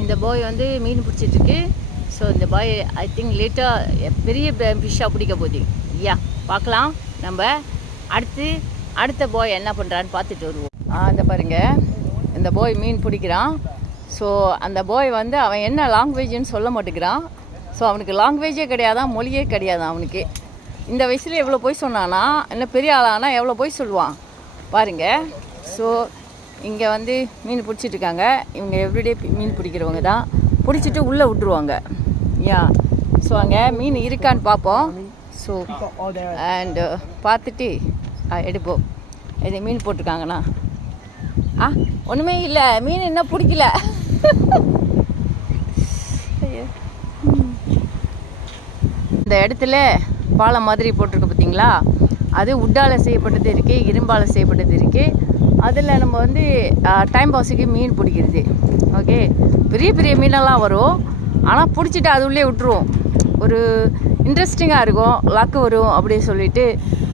இந்த பாய் வந்து மீன் பிடிச்சிட்ருக்கு. ஸோ இந்த பாய் ஐ திங்க் லேட்டாக பெரிய ஃபிஷ்ஷாக பிடிக்க போகுது. யா பார்க்கலாம். நம்ம அடுத்த பாய் என்ன பண்ணுறான்னு பார்த்துட்டு வருவோம். இந்த பாருங்க, இந்த பாய் மீன் பிடிக்கிறான். ஸோ அந்த பாய் வந்து அவன் என்ன லாங்குவேஜ்னு சொல்ல மாட்டேங்கிறான். ஸோ அவனுக்கு லாங்குவேஜே கிடையாதான், மொழியே கிடையாதான் அவனுக்கு. இந்த வயசில் எவ்வளோ போய் சொன்னானா, என்ன பெரிய ஆளானா எவ்வளோ போய் சொல்லுவான் பாருங்க. ஸோ இங்கே வந்து மீன் பிடிச்சிட்ருக்காங்க. இவங்க எவ்ரிடே மீன் பிடிக்கிறவங்க தான். பிடிச்சிட்டு உள்ளே விட்ருவாங்க. யா ஸோ அங்கே மீன் இருக்கான்னு பார்ப்போம். ஸோ அண்டு பார்த்துட்டு எடுப்போம். இது மீன் போட்டிருக்காங்கண்ணா. ஒன்றுமே இல்லை, மீன் என்ன பிடிக்கல. இந்த இடத்துல பாலம் மாதிரி போட்டிருக்கு பார்த்தீங்களா, அது உட்டால் செய்யப்பட்டது இருக்குது, இரும்பால் செய்யப்பட்டது இருக்குது. அதில் நம்ம வந்து டைம் பாஸுக்கு மீன் பிடிக்கிறது. ஓகே, பெரிய பெரிய மீனெல்லாம் வரும். ஆனால் பிடிச்சிட்டு அது உள்ளே விட்டுருவோம். ஒரு இன்ட்ரெஸ்டிங்காக இருக்கும், லக்கு வரும் அப்படி சொல்லிட்டு